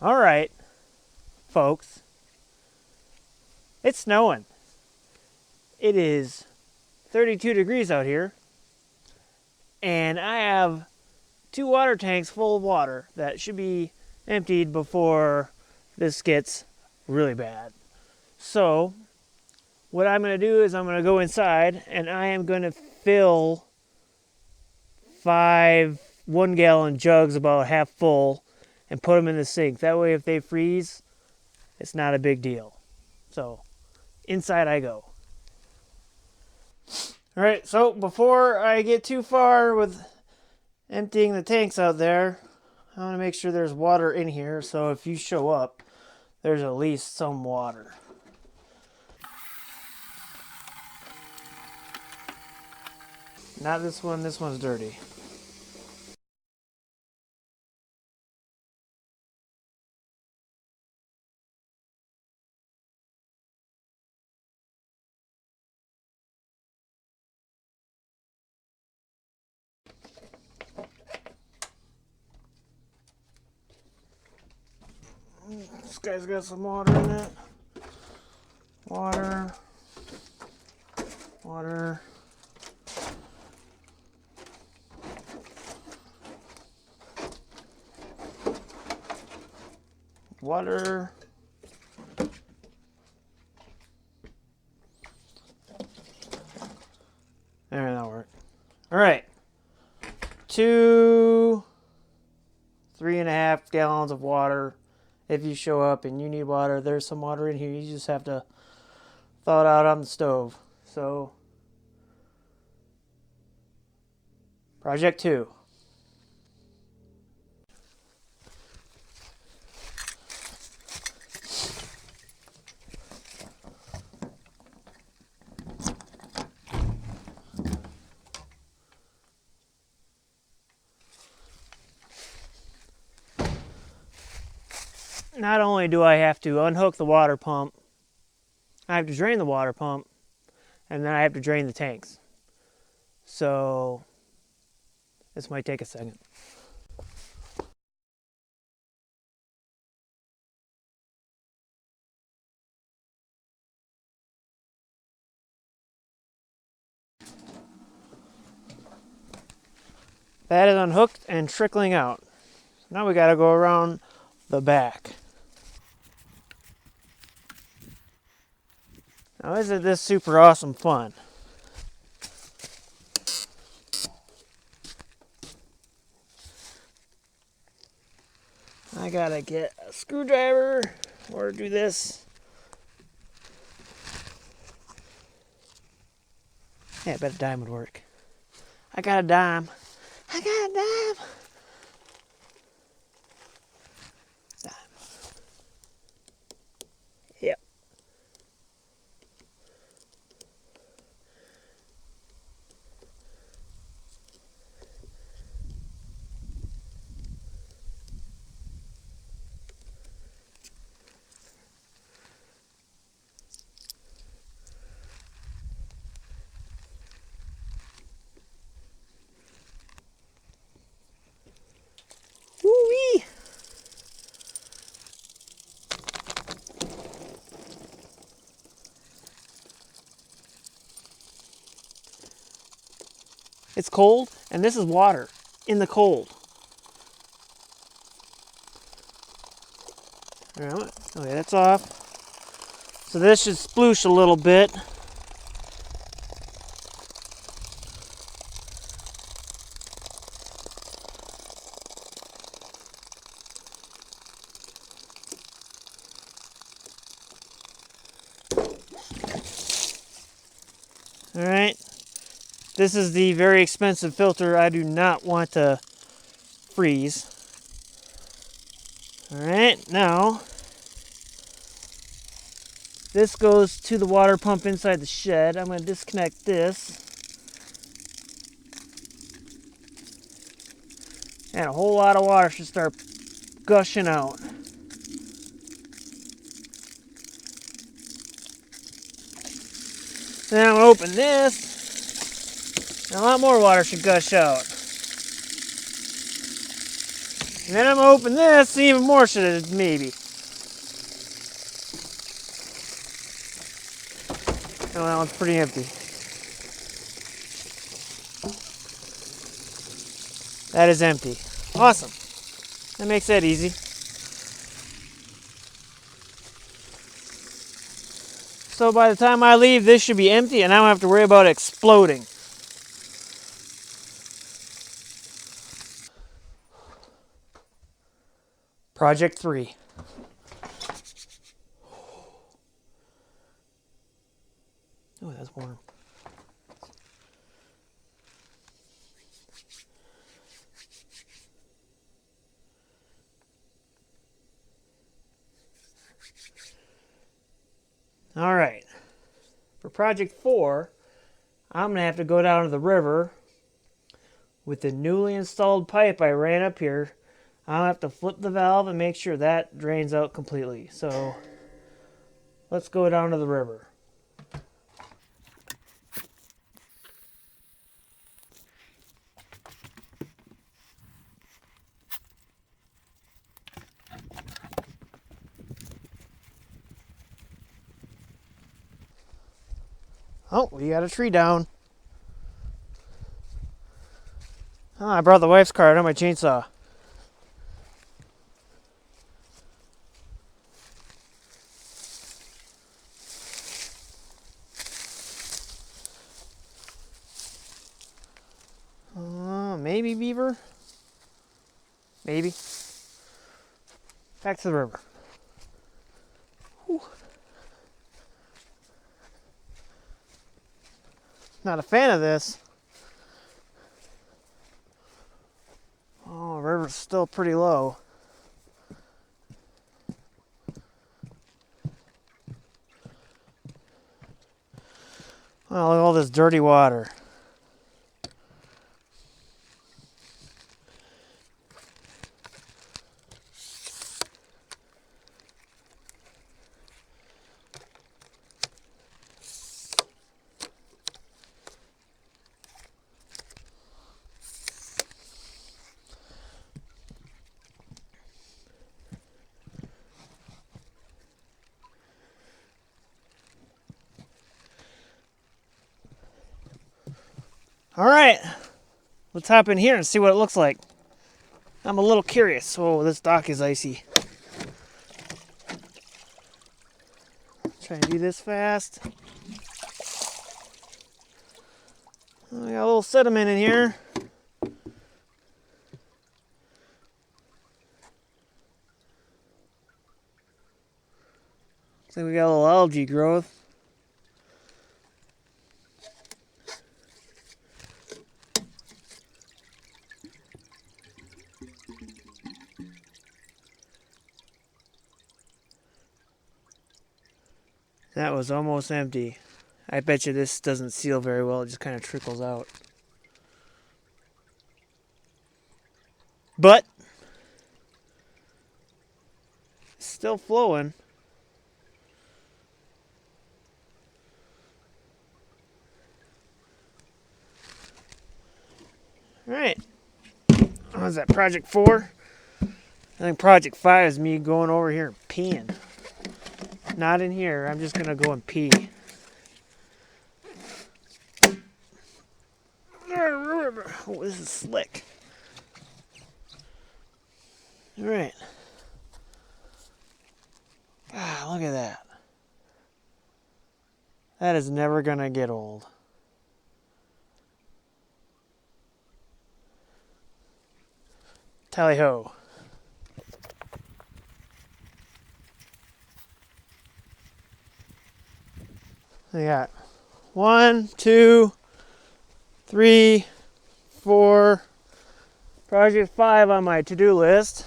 All right, folks, it's snowing. It is 32 degrees out here, and I have 2 water tanks full of water that should be emptied before this gets really bad. So, what I'm going to do is I'm going to go inside and I am going to fill 5 1-gallon jugs about half full and put them in the sink. That way, if they freeze, it's not a big deal. So, inside I go. All right, so before I get too far with emptying the tanks out there, I want to make sure there's water in here, so if you show up, there's at least some water. Not this one's dirty. This guy's got some water in it. Water. Water. Water. There, that worked. All right. 2, 3.5 gallons of water. If you show up and you need water, there's some water in here. You just have to thaw it out on the stove. So, project 2. Not only do I have to unhook the water pump, I have to drain the water pump, and then I have to drain the tanks. So, this might take a second. That is unhooked and trickling out. Now we gotta go around the back. Now isn't this super awesome fun? I gotta get a screwdriver or do this. Yeah, I bet a dime would work. I got a dime. I got a dime. Dime. Yep. Woo-wee. It's cold, and this is water in the cold. All right, okay, that's off. So this should sploosh a little bit. All right. This is the very expensive filter I do not want to freeze. All right, now this goes to the water pump inside the shed. I'm going to disconnect this. And a whole lot of water should start gushing out. Then I'm going to open this. And a lot more water should gush out. And then I'm gonna open this, see even more shit, maybe. Oh, that one's pretty empty. That is empty. Awesome. That makes that easy. So by the time I leave, this should be empty and I don't have to worry about it exploding. Project 3. Oh, that's warm. All right. For Project 4, I'm going to have to go down to the river with the newly installed pipe I ran up here. I'll have to flip the valve and make sure that drains out completely. So let's go down to the river. Oh, we got a tree down. Oh, I brought the wife's card on my chainsaw. Maybe beaver? Maybe. Back to the river. Whew. Not a fan of this. Oh, the river's still pretty low. Oh, look at all this dirty water. All right, let's hop in here and see what it looks like. I'm a little curious. Oh, this dock is icy. Try and do this fast. Oh, I got a little sediment in here. Looks like we got a little algae growth. That was almost empty. I bet you this doesn't seal very well. It just kind of trickles out. But it's still flowing. All right. What was that, Project 4? I think Project 5 is me going over here and peeing. Not in here. I'm just going to go and pee. Oh, this is slick. All right. Ah, look at that. That is never going to get old. Tally ho. I got 1, 2, 3, 4. Project 5 on my to-do list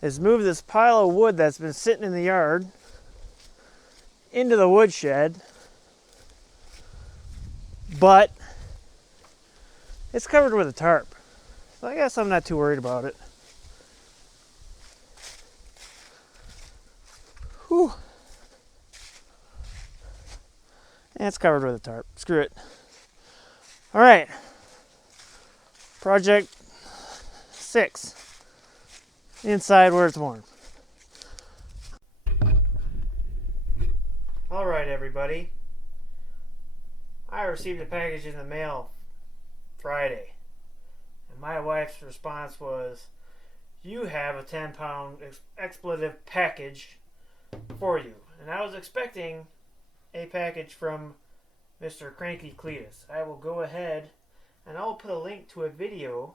is move this pile of wood that's been sitting in the yard into the woodshed, but it's covered with a tarp, so I guess I'm not too worried about it. Whew. And it's covered with a tarp. Screw it. All right. Project 6. inside where it's warm. Alright everybody, I received a package in the mail Friday, and my wife's response was, "You have a 10-pound expletive package for you." And I was expecting a package from Mr. Cranky Cletus. I will go ahead and I'll put a link to a video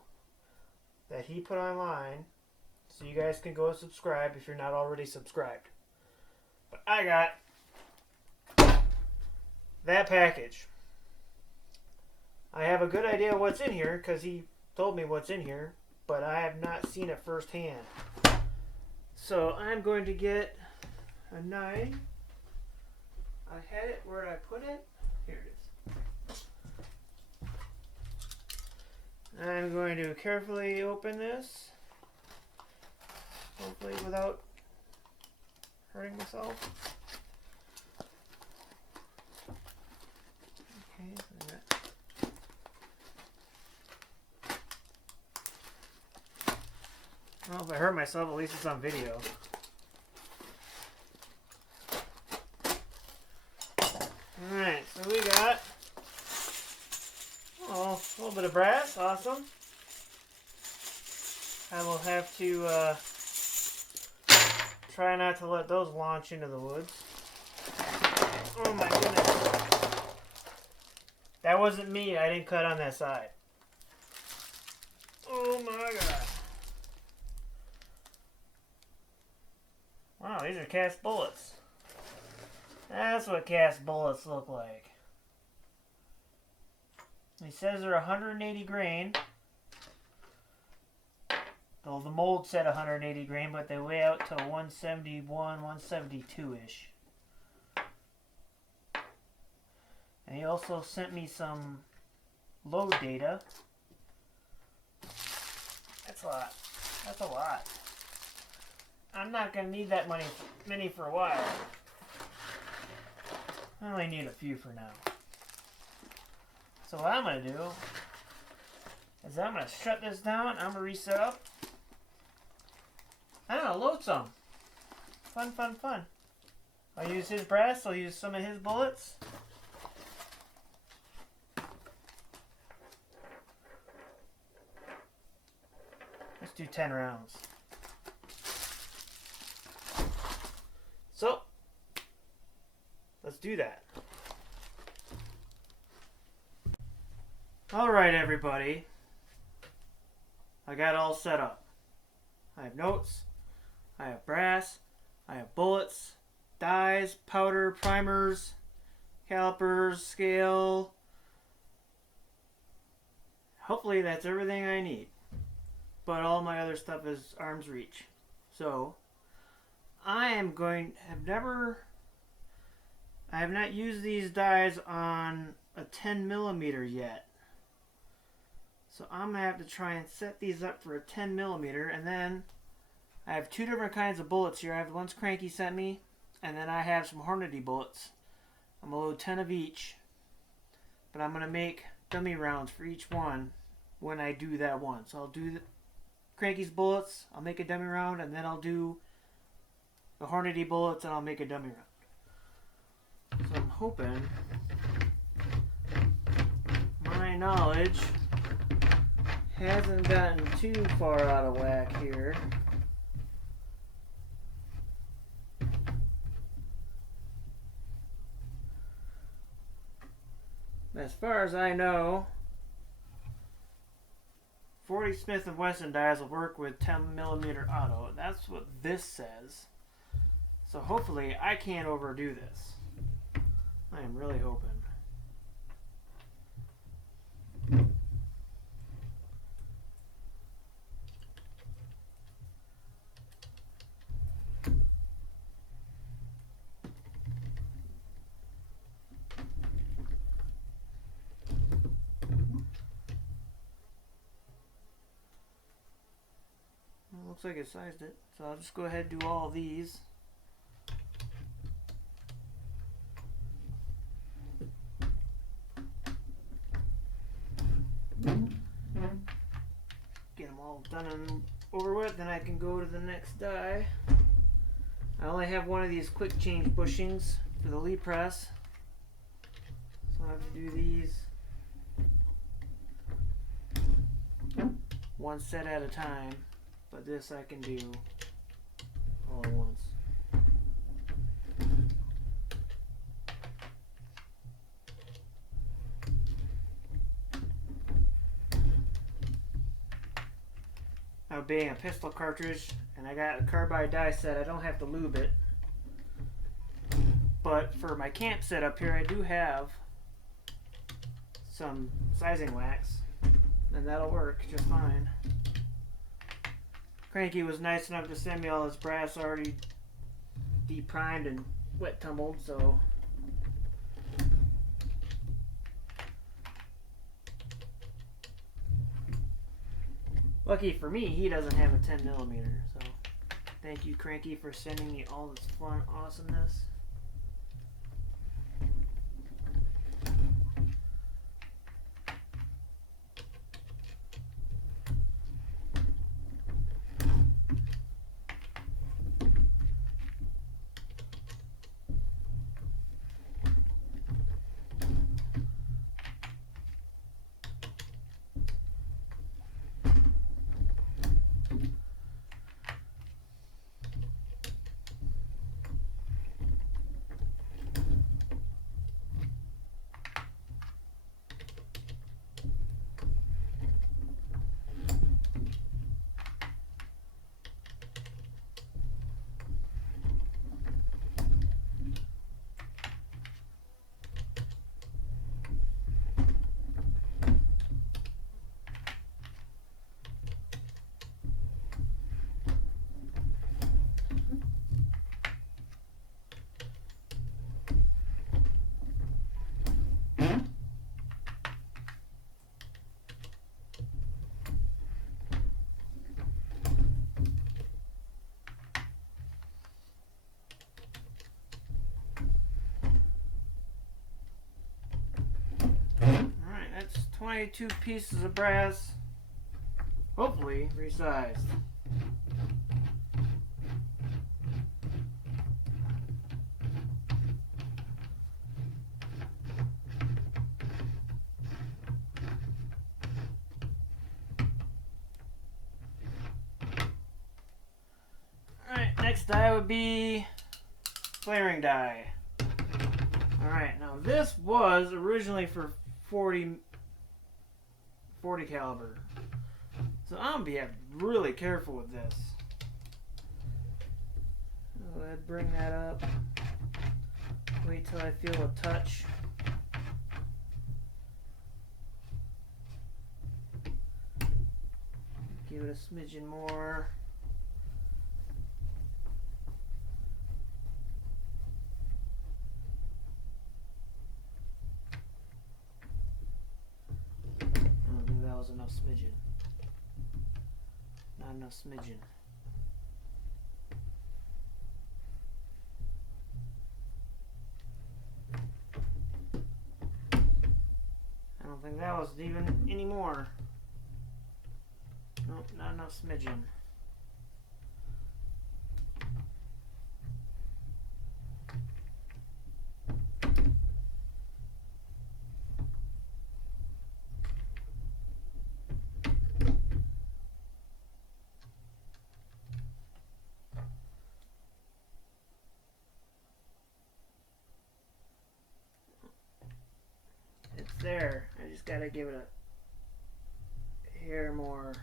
that he put online so you guys can go and subscribe if you're not already subscribed. But I got that package. I have a good idea what's in here because he told me what's in here, but I have not seen it firsthand. So I'm going to get a knife. I had it where I put it. Here it is. I'm going to carefully open this, hopefully without hurting myself. Okay, so that. Well, if I hurt myself, at least it's on video. Alright, so we got a little bit of brass. Awesome. I will have to try not to let those launch into the woods. Oh my goodness. That wasn't me. I didn't cut on that side. Oh my god. Wow, these are cast bullets. That's what cast bullets look like. He says they're 180 grain. Though the mold said 180 grain, but they weigh out to 171, 172-ish. And he also sent me some load data. That's a lot. That's a lot. I'm not going to need that many for a while. I only need a few for now. So what I'm going to do is I'm going to shut this down. I'm going to reset up. I'm going to load some. Fun, fun, fun. I'll use his brass. I'll use some of his bullets. Let's do 10 rounds. So, let's do that. Alright everybody, I got all set up. I have notes, I have brass, I have bullets, dies, powder, primers, calipers, scale. Hopefully that's everything I need. But all my other stuff is arm's reach. So, I have not used these dies on a 10 millimeter yet. So I'm going to have to try and set these up for a 10 millimeter, and then I have two different kinds of bullets here. I have the ones Cranky sent me, and then I have some Hornady bullets. I'm going to load 10 of each, but I'm going to make dummy rounds for each one when I do that one. So I'll do Cranky's bullets, I'll make a dummy round, and then I'll do the Hornady bullets, and I'll make a dummy round. So I'm hoping my knowledge hasn't gotten too far out of whack here. As far as I know, 40 Smith & Wesson dies will work with 10 millimeter auto. That's what this says. So hopefully I can't overdo this. I am really hoping. Well, looks like it sized it. So I'll just go ahead and do all of these. Get them all done and over with, then I can go to the next die. I only have one of these quick change bushings for the lead press, so I have to do these one set at a time, but this I can do all at once. Now, being a pistol cartridge and I got a carbide die set, I don't have to lube it. But for my camp setup here, I do have some sizing wax, and that'll work just fine. Cranky was nice enough to send me all this brass already deprimed and wet tumbled, so lucky for me, he doesn't have a 10mm, so thank you, Cranky, for sending me all this fun awesomeness. Alright, that's 22 pieces of brass, hopefully resized. Alright, next die would be flaring die. Alright, now this was originally for 40 caliber. So I'm gonna be really careful with this. I'll go ahead and bring that up. Wait till I feel a touch. Give it a smidgen more. Enough smidgen. Not enough smidgen. I don't think that was even any more. Nope, not enough smidgen. There, I just gotta give it a hair more.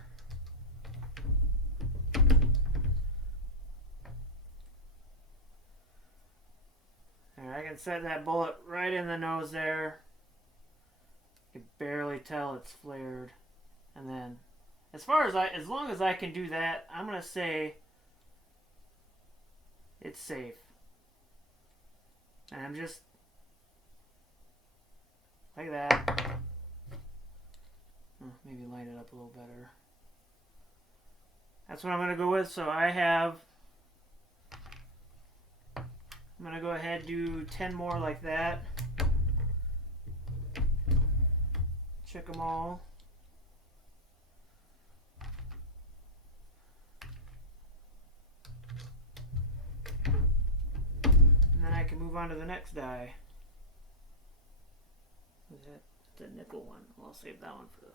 Alright, I can set that bullet right in the nose there. You can barely tell it's flared. And then, as long as I can do that, I'm gonna say it's safe. And I'm just like that. Maybe line it up a little better. That's what I'm going to go with. So I'm going to go ahead and do 10 more like that. Check them all. And then I can move on to the next die. That's a nickel one. I'll save that one for the...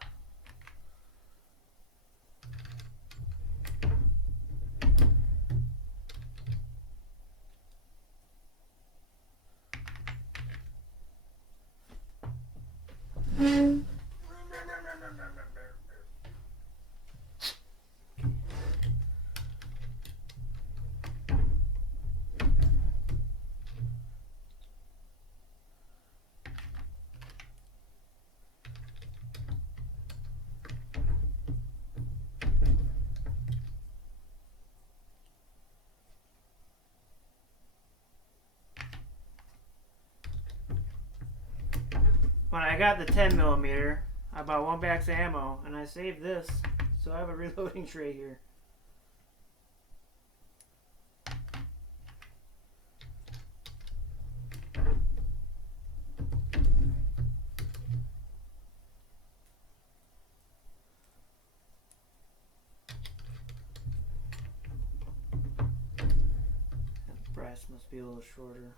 When I got the 10mm, I bought 1 box of ammo, and I saved this, so I have a reloading tray here. That brass must be a little shorter.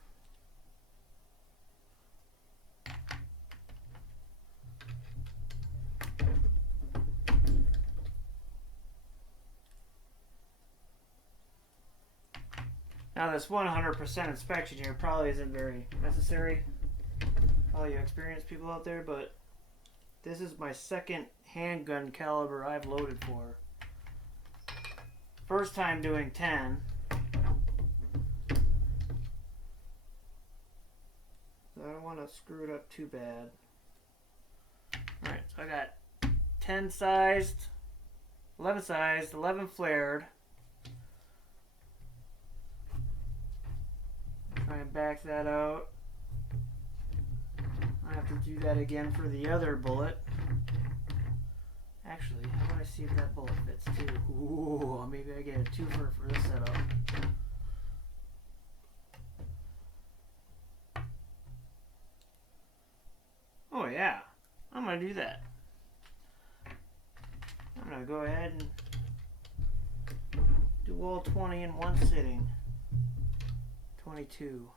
Now this 100% inspection here probably isn't very necessary. All you experienced people out there, but this is my second handgun caliber I've loaded for. First time doing 10. So I don't want to screw it up too bad. Alright, so I got 10 sized, 11 sized, 11 flared. Try and back that out. I have to do that again for the other bullet. Actually, how do I see if that bullet fits too? Ooh, maybe I get a twofer for this setup. Oh yeah, I'm gonna do that. I'm gonna go ahead and do all 20 in one sitting. 22.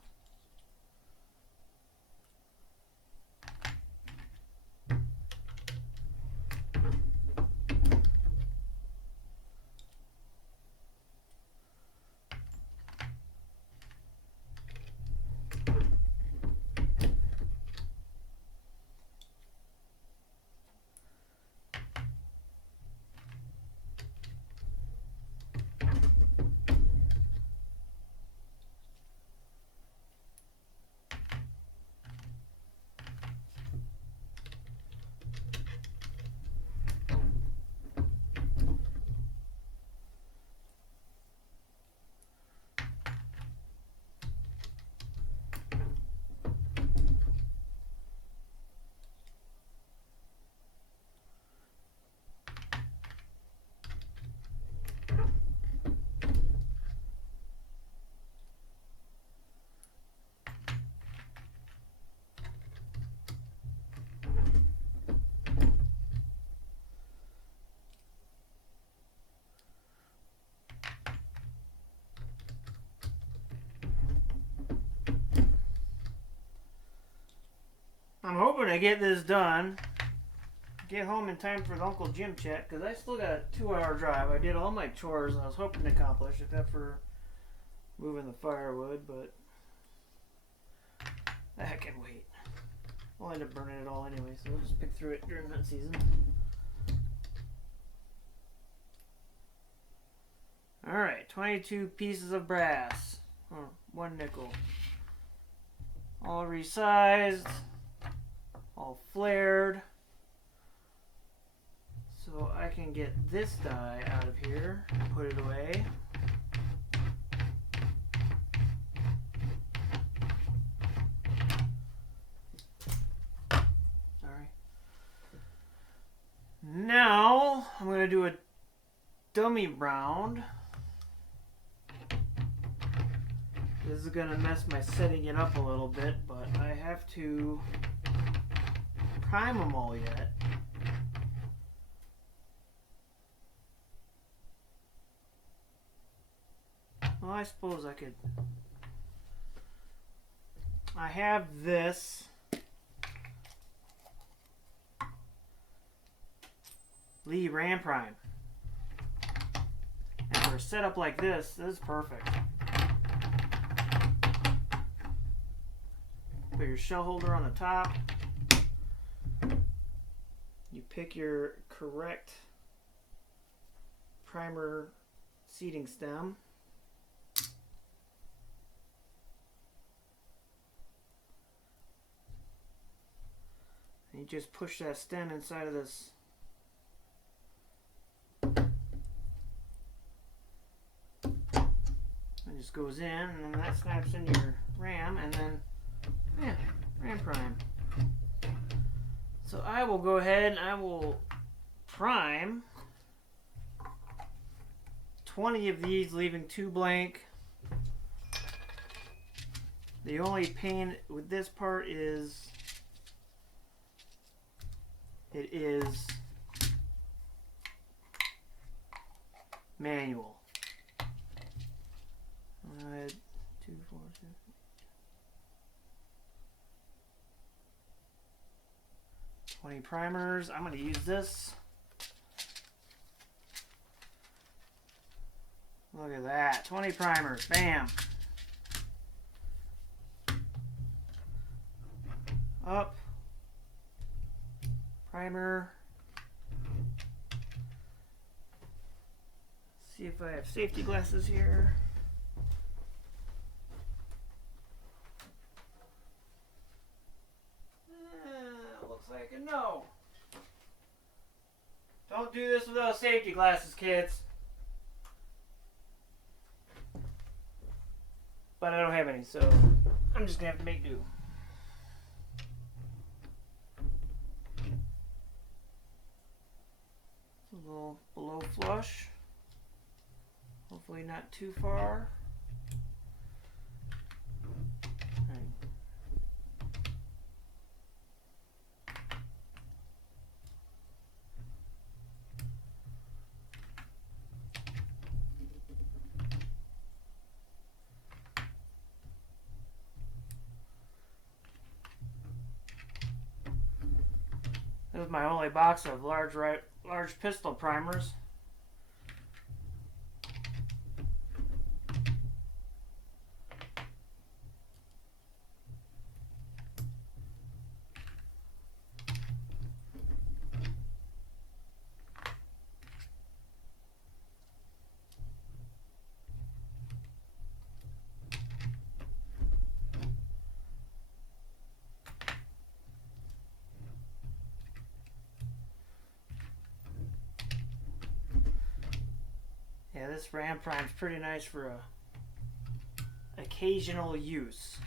I'm hoping to get this done, get home in time for the Uncle Jim check, because I still got a 2-hour drive. I did all my chores I was hoping to accomplish, except for moving the firewood, but that can wait. I'll end up burning it all anyway, so we'll just pick through it during that season. Alright, 22 pieces of brass, or 1 nickel. All resized. All flared, so I can get this die out of here and put it away. Sorry. Now I'm going to do a dummy round. This is going to mess my setting it up a little bit, but I have to prime them all yet. Well, I suppose I could I have this Lee Ram Prime. And for a setup like this is perfect. Put your shell holder on the top. You pick your correct primer seating stem. And you just push that stem inside of this and just goes in, and then that snaps into your ram, and then yeah, ram prime. So I will go ahead and I will prime 20 of these, leaving 2 blank. The only pain with this part is it is manual. 2, 4, 6. "20 primers. I'm going to use this. Look at that. 20 primers. Bam. Up. Primer. See if I have safety glasses here. Looks like a no. Don't do this without safety glasses, kids. But I don't have any, so I'm just gonna have to make do. It's a little below flush. Hopefully not too far. This is my only box of large pistol primers. Yeah, this ram prime's pretty nice for occasional use.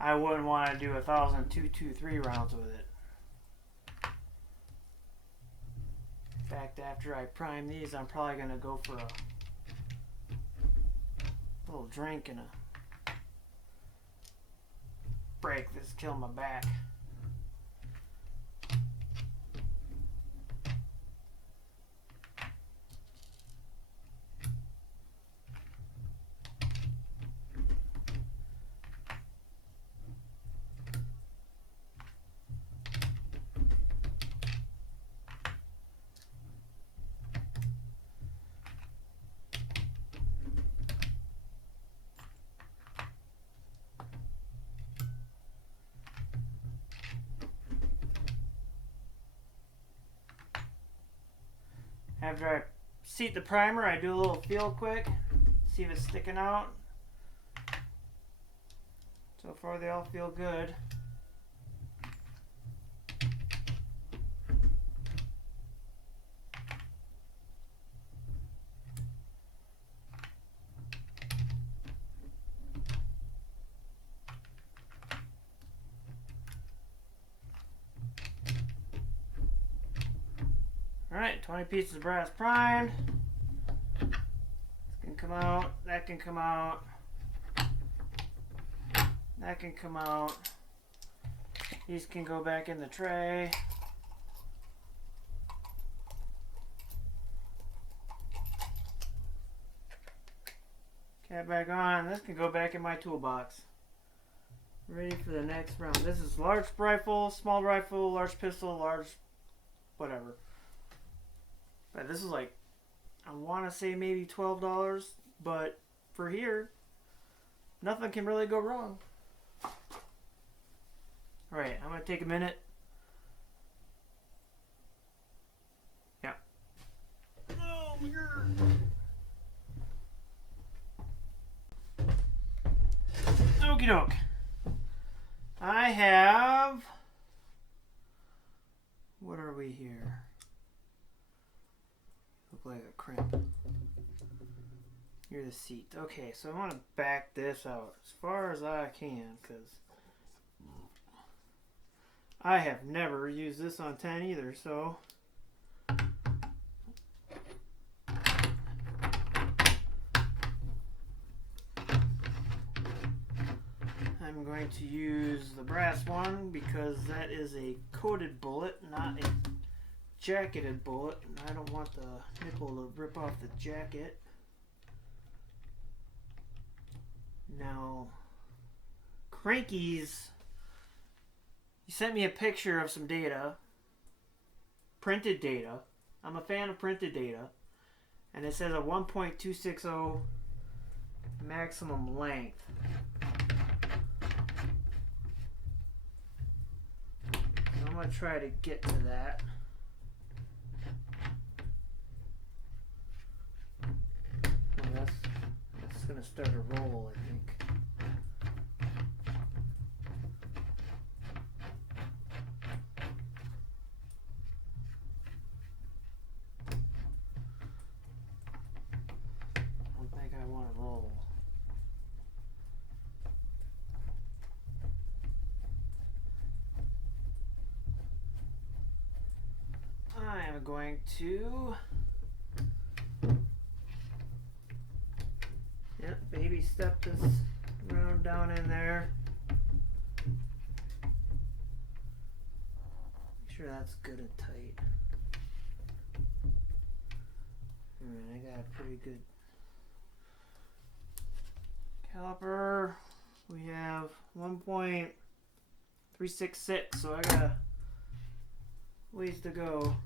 I wouldn't want to do 1,223 rounds with it. In fact, after I prime these, I'm probably going to go for a little drink and a break. This is killing my back. After I seat the primer, I do a little feel quick, see if it's sticking out. So far they all feel good. Alright, 20 pieces of brass primed. This can come out, that can come out, that can come out. These can go back in the tray. Cap back on. This can go back in my toolbox. Ready for the next round. This is large rifle, small rifle, large pistol, large whatever. But this is like, I want to say maybe $12, but for here, nothing can really go wrong. Alright, I'm going to take a minute. Yeah. Oh my God. Okie doke. I have... What are we here? Look like a crimp. Near the seat. Okay, so I want to back this out as far as I can, because I have never used this on 10 either, so I'm going to use the brass one because that is a coated bullet, not a jacketed bullet, and I don't want the nipple to rip off the jacket. Now, Cranky's, he sent me a picture of some data, printed data. I'm a fan of printed data, and it says a 1.260 maximum length. I'm going to try to get to that. Well, that's going to start a roll, I think. I'm going to baby step this round down in there. Make sure that's good and tight. Alright, I got a pretty good caliper. We have 1.366, so I got ways to go.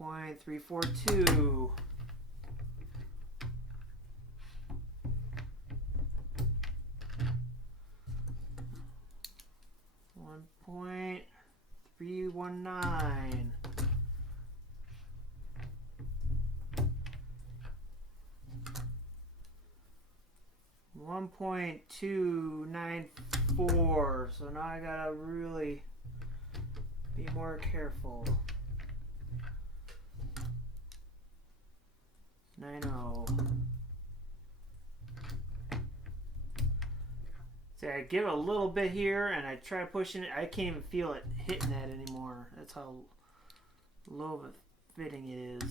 1.342. 1.319. 1.294. So now I gotta really be more careful. 90. See, I give it a little bit here and I try pushing it. I can't even feel it hitting that anymore. That's how low of a fitting it is.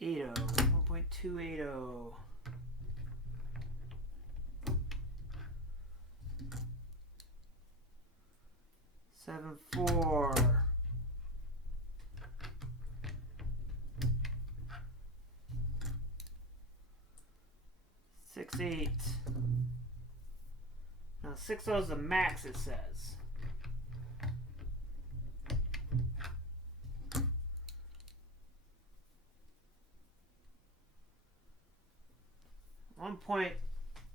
.80, 1.280. 7.4. 6.8. Now 6.0 is the max, it says.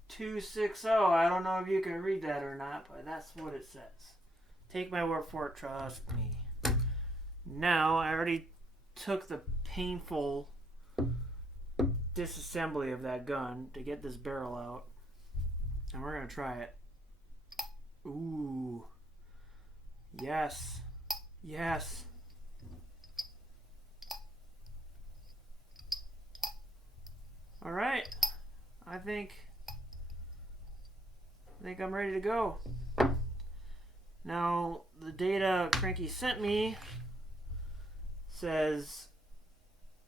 .260. I don't know if you can read that or not, but that's what it says. Take my word for it, trust me. Now, I already took the painful disassembly of that gun to get this barrel out. And we're going to try it. Ooh. Yes. Yes. Alright. I think I'm ready to go. Now, the data Cranky sent me says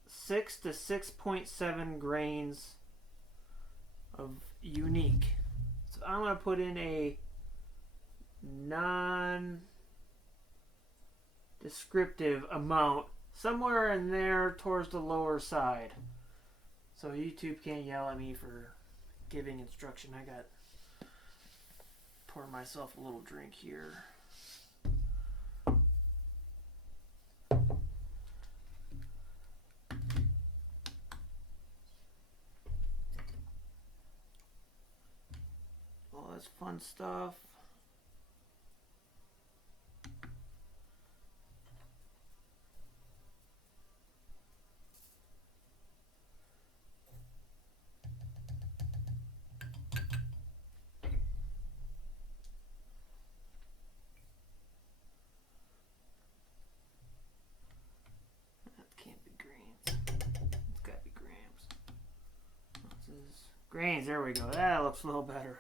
6 to 6.7 grains of unique. So I'm going to put in a non-descriptive amount somewhere in there towards the lower side. So YouTube can't yell at me for giving instruction. I got pour myself a little drink here. All this fun stuff. Grains, there we go. That looks a little better.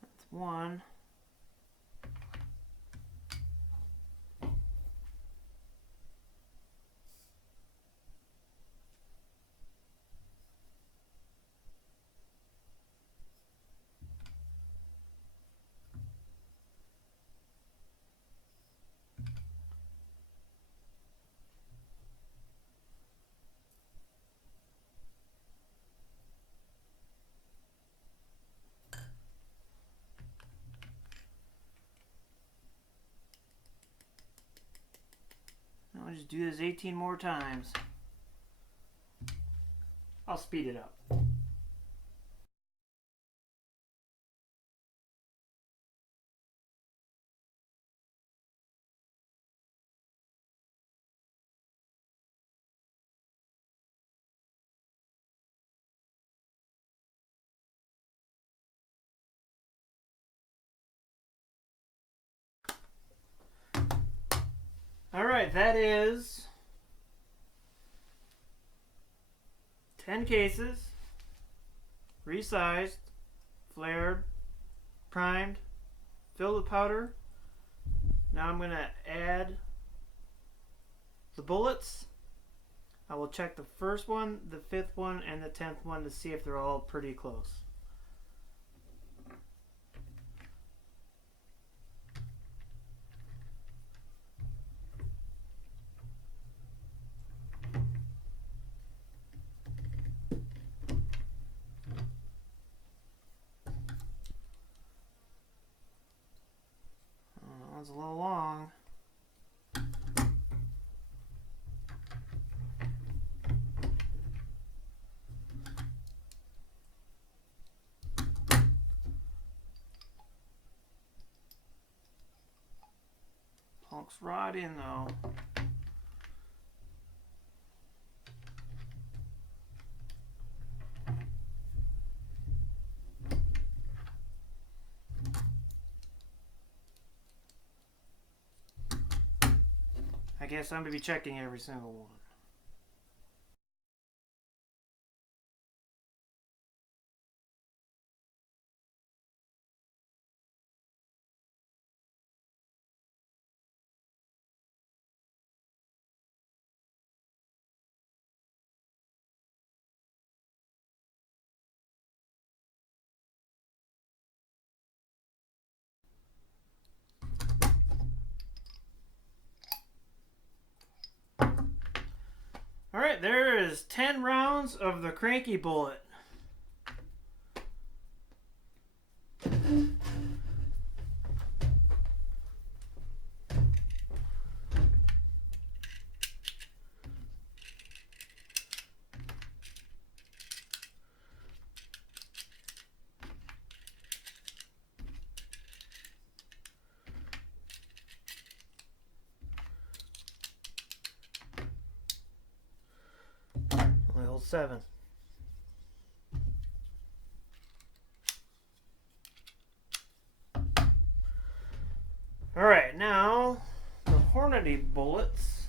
That's one. I'll just do this 18 more times. I'll speed it up. All right, that is 10 cases, resized, flared, primed, filled with powder. Now I'm going to add the bullets. I will check the first one, the 5th one, and the 10th one to see if they're all pretty close. That one's a little long. Punks right in though. I guess I'm going to be checking every single one. Alright, there is 10 rounds of the cranky bullet. Only holds 7. Hornady bullets.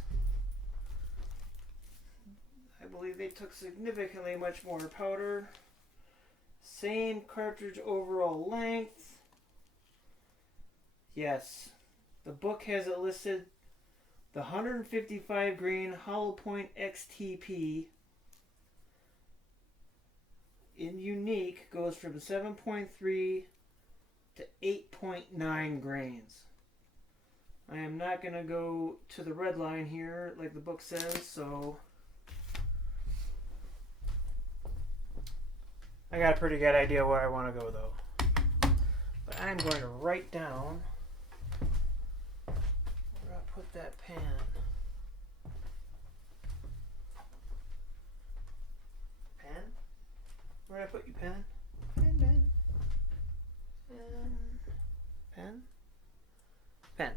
I believe they took significantly much more powder. Same cartridge overall length. Yes, the book has it listed. The 155 grain hollow point XTP in unique goes from 7.3 to 8.9 grains. I am not going to go to the red line here like the book says, so I got a pretty good idea where I want to go though. But I'm going to write down where I put that pen. Pen? Where did I put you, pen? Pen. Pen? Pen.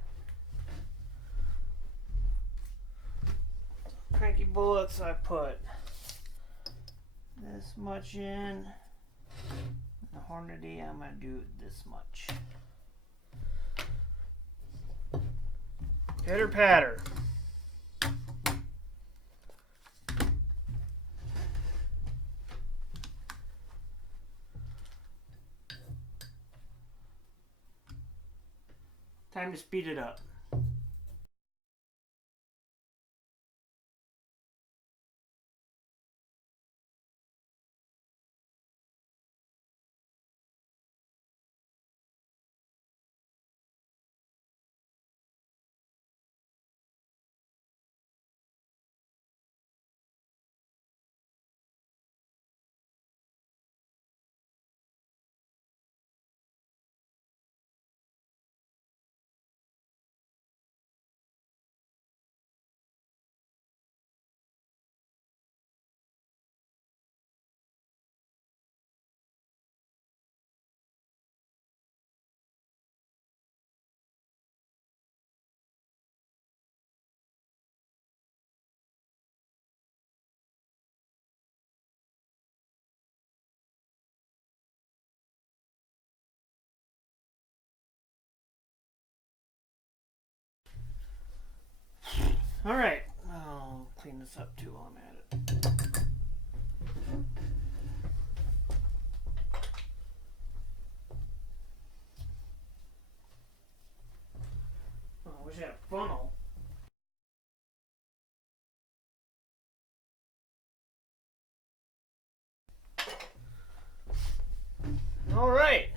Cranky bullets, I put this much in. The Hornady, I'm going to do this much. Pitter patter. Time to speed it up. All right, I'll clean this up too while I'm at it. Oh, I wish I had a funnel. All right.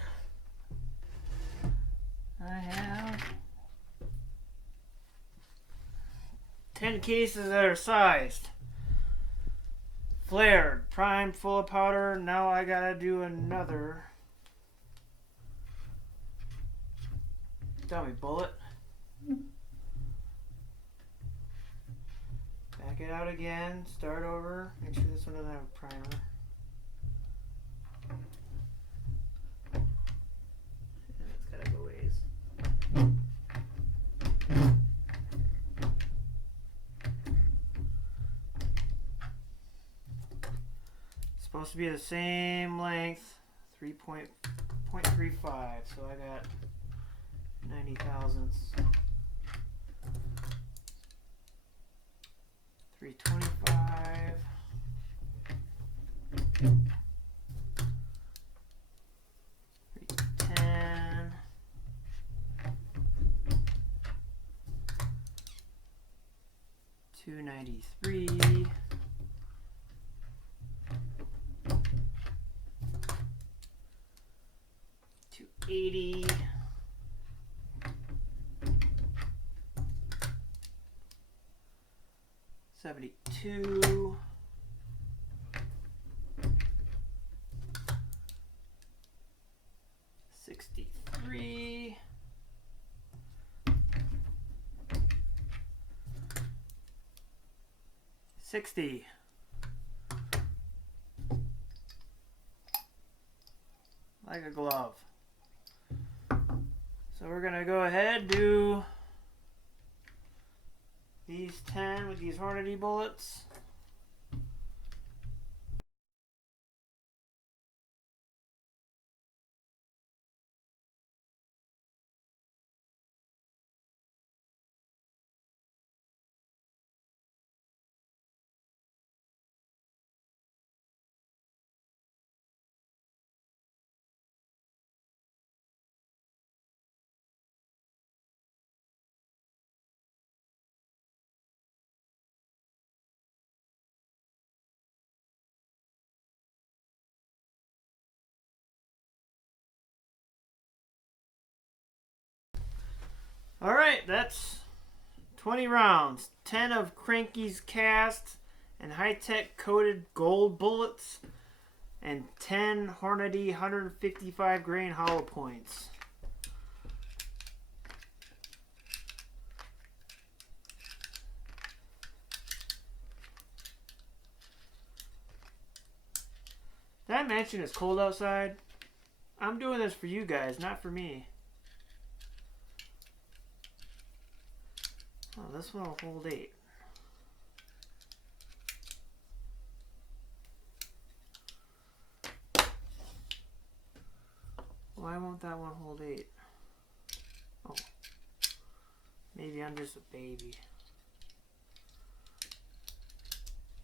I have 10 cases that are sized. Flared, primed, full of powder. Now I gotta do another dummy bullet. Back it out again. Start over. Make sure this one doesn't have a primer. And it's gotta go ways. It's supposed to be the same length, 3.35. So I got 90 thousandths. 325. 310. 293. 280. 72. 63. 60. Like a glove. So we're gonna go ahead, do these 10 with these Hornady bullets. Alright, that's 20 rounds. 10 of Cranky's cast and high-tech coated gold bullets, and 10 Hornady 155 grain hollow points. Did I mention it's cold outside? I'm doing this for you guys, not for me. Oh, this one will hold 8. Why won't that one hold 8? Oh. Maybe I'm just a baby.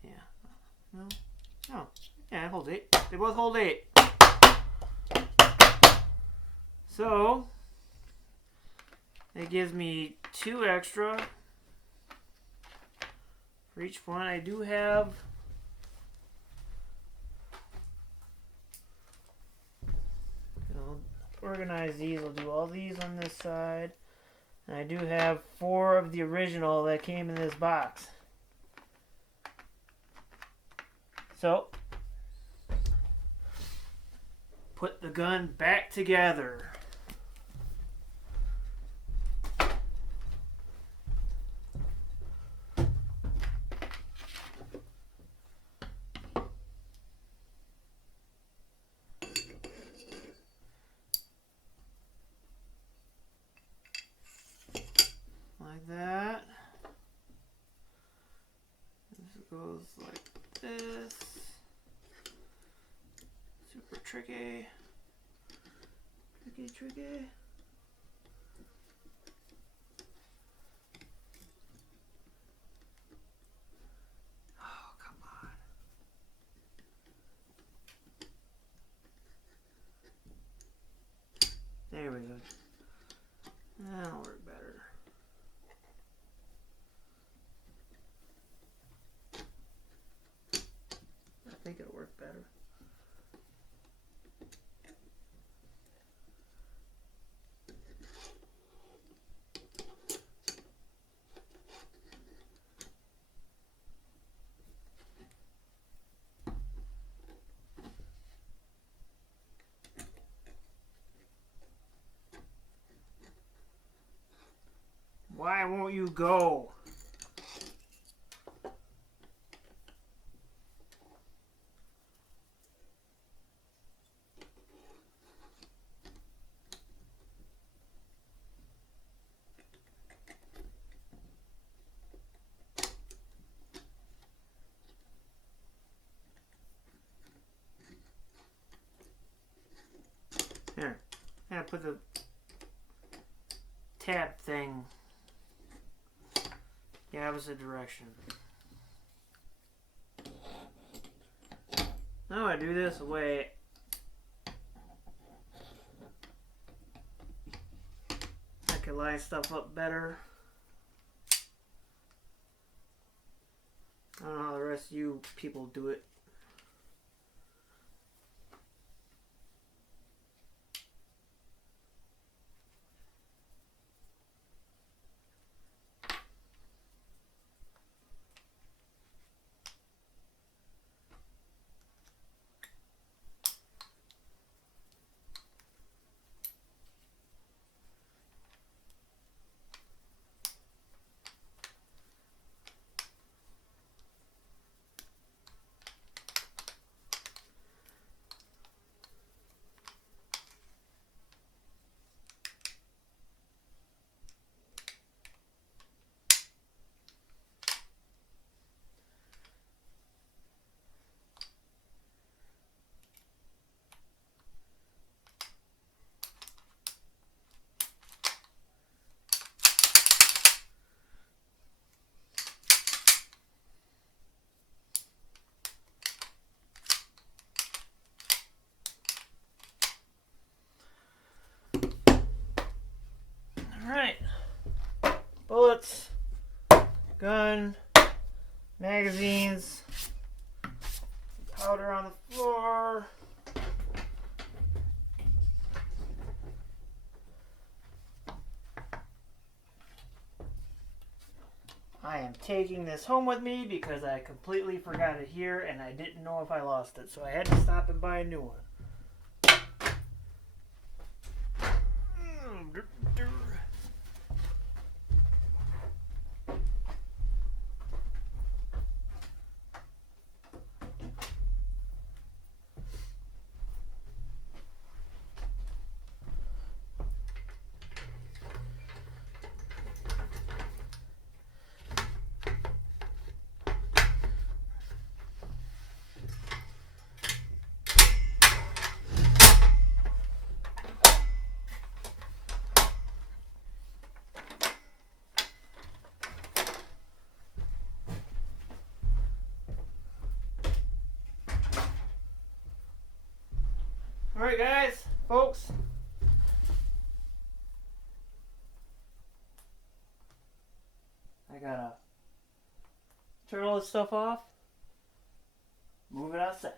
Yeah. No. No. Yeah, it holds 8. They both hold 8. So, it gives me 2 extra for each one. I do have organize these. I'll do all these on this side. And I do have 4 of the original that came in this box. So, put the gun back together. Like that. This goes like this. Super tricky. Tricky. Oh, come on. There we go. That'll work better. I think it'll work better. Why won't you go? Here. Yeah, put the tab thing the opposite direction. Now I do this away. I can line stuff up better. I don't know how the rest of you people do it. Alright. Bullets, gun, magazines, powder on the floor. I am taking this home with me because I completely forgot it here and I didn't know if I lost it, so I had to stop and buy a new one. Alright guys, folks. I gotta turn all this stuff off, move it outside.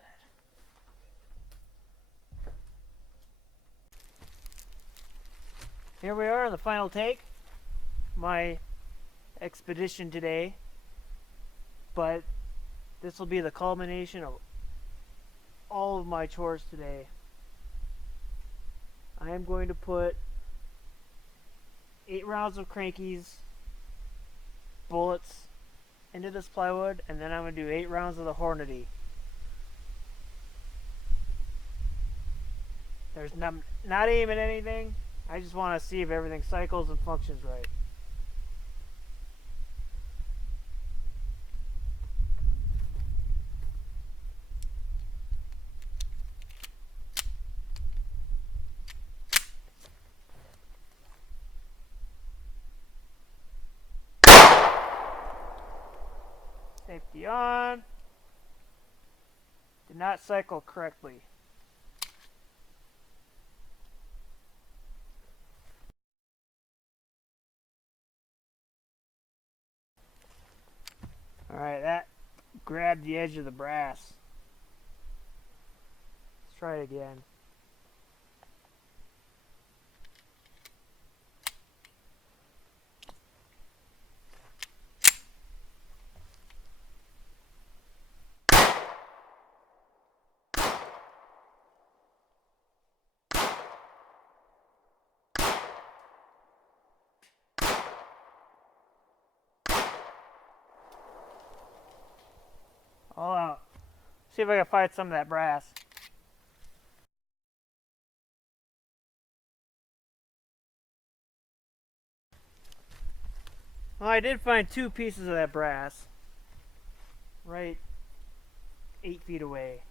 Here we are on the final take. My expedition today. But this will be the culmination of all of my chores today. I am going to put 8 rounds of crankies, bullets into this plywood, and then I'm going to do 8 rounds of the Hornady. There's not aiming anything. I just want to see if everything cycles and functions right. Safety on. Did not cycle correctly. Alright, that grabbed the edge of the brass. Let's try it again. All out. See if I can find some of that brass. Well, I did find 2 pieces of that brass. Right 8 feet away.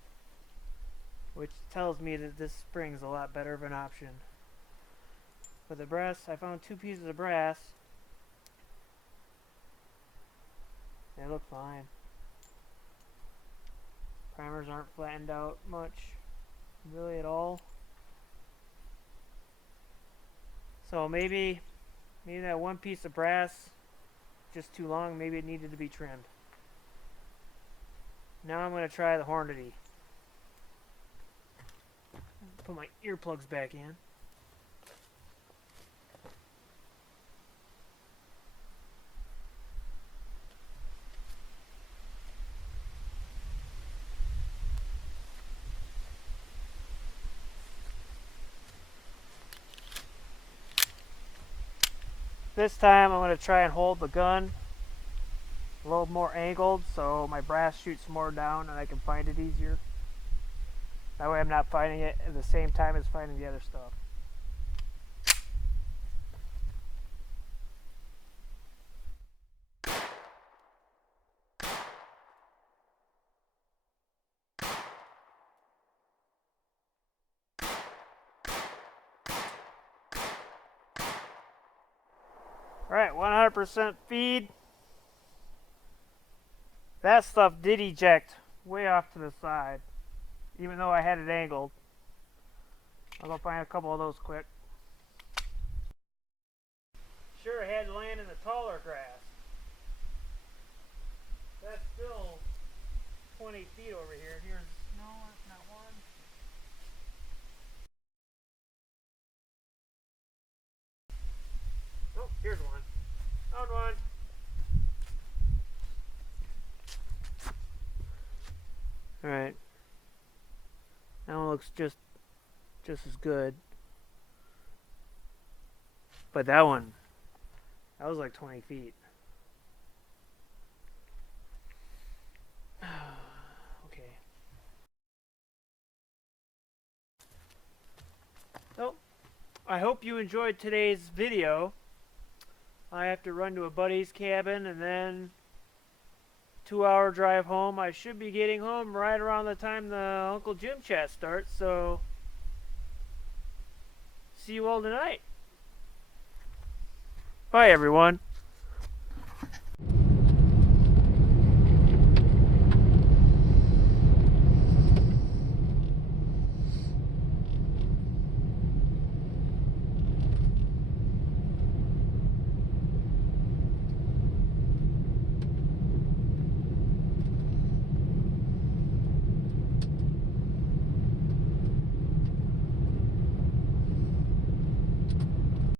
Which tells me that this spring's a lot better of an option. For the brass, I found 2 pieces of brass. They look fine. Primers aren't flattened out much, really at all. So maybe that 1 piece of brass, just too long, maybe it needed to be trimmed. Now I'm going to try the Hornady. Put my earplugs back in. This time I'm going to try and hold the gun a little more angled so my brass shoots more down and I can find it easier. That way I'm not finding it at the same time as finding the other stuff. Alright, 100% feed. That stuff did eject way off to the side, even though I had it angled. I'll go find a couple of those quick. Sure, I had to land in the taller grass. That's still 20 feet over here. Here's no, that's not one. Oh, here's one. Found one. Alright. That one looks just as good. But that one, that was like 20 feet. Okay. So, I hope you enjoyed today's video. I have to run to a buddy's cabin and then 2-hour drive home. I should be getting home right around the time the Uncle Jim chat starts, so see you all tonight. Bye, everyone.